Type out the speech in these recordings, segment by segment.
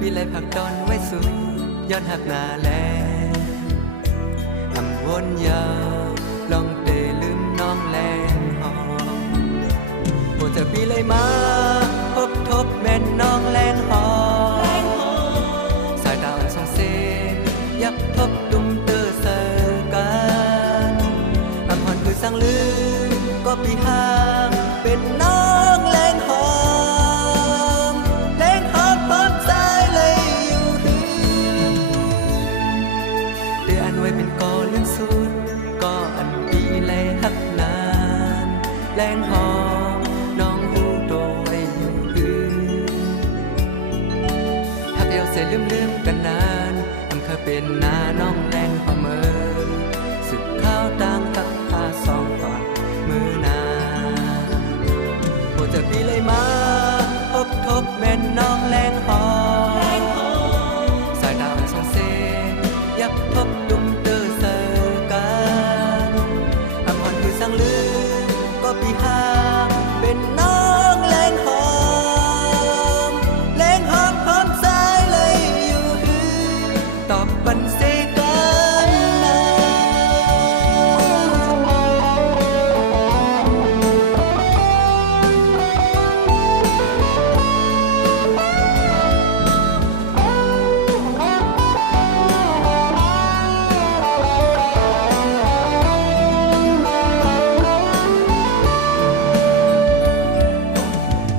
วิไลผักดอนไว้สู่ย้อนหักนาแลอำวนยาวลองเตลืมน้องแลหอโอ้จะวิไลมาพบทบแม่นน้องแลงหอสายตาอ่อนส่องเสยักทบดุมเตอเสกันอำพรคือสังลืมก็ปีหางเป็นน้องแลงหอแลงหอพบสายเลยอยู่หือเตือนไว้เป็นกอเรื่องสุดก็อันปีไลหักนานแลงหอน้องหูโดยอยู่หือหักเดียวเสียลืมกันนานอำเคยเป็นนาน้องแลงหอเมื่อสึกข้าวต่างตักผ้าสองฝ่ามือนาโอ้จะปีไลมาพบทบแม่นน้องแลงหอสายตาอ่อนส่องเสยับทบดุมเตอเสกันอำพรคือสังลืมก็ปีหางเป็นน้องแลงหอมแลงหอมพร้อมสายเลยอยู่หือตอบบันเสกันนา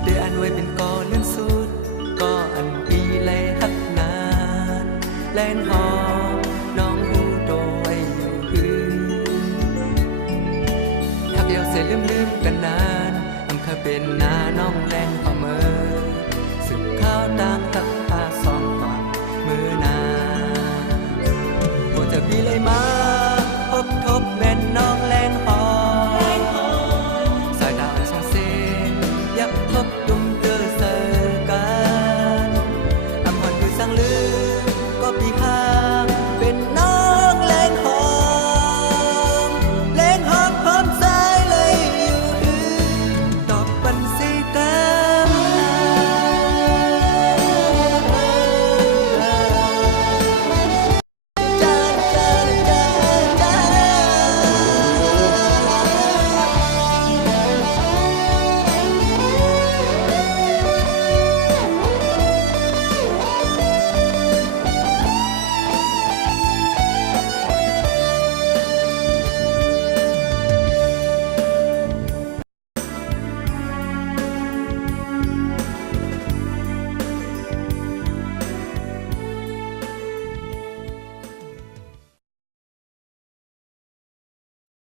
เดือนไว้เป็นกอเลื่อนสุดก็อันปีไลหักนานแลนหอน้องหูโดยอยู่หือหักเดียวเสียลืมกันนานอำเคยเป็นนาน้องแลน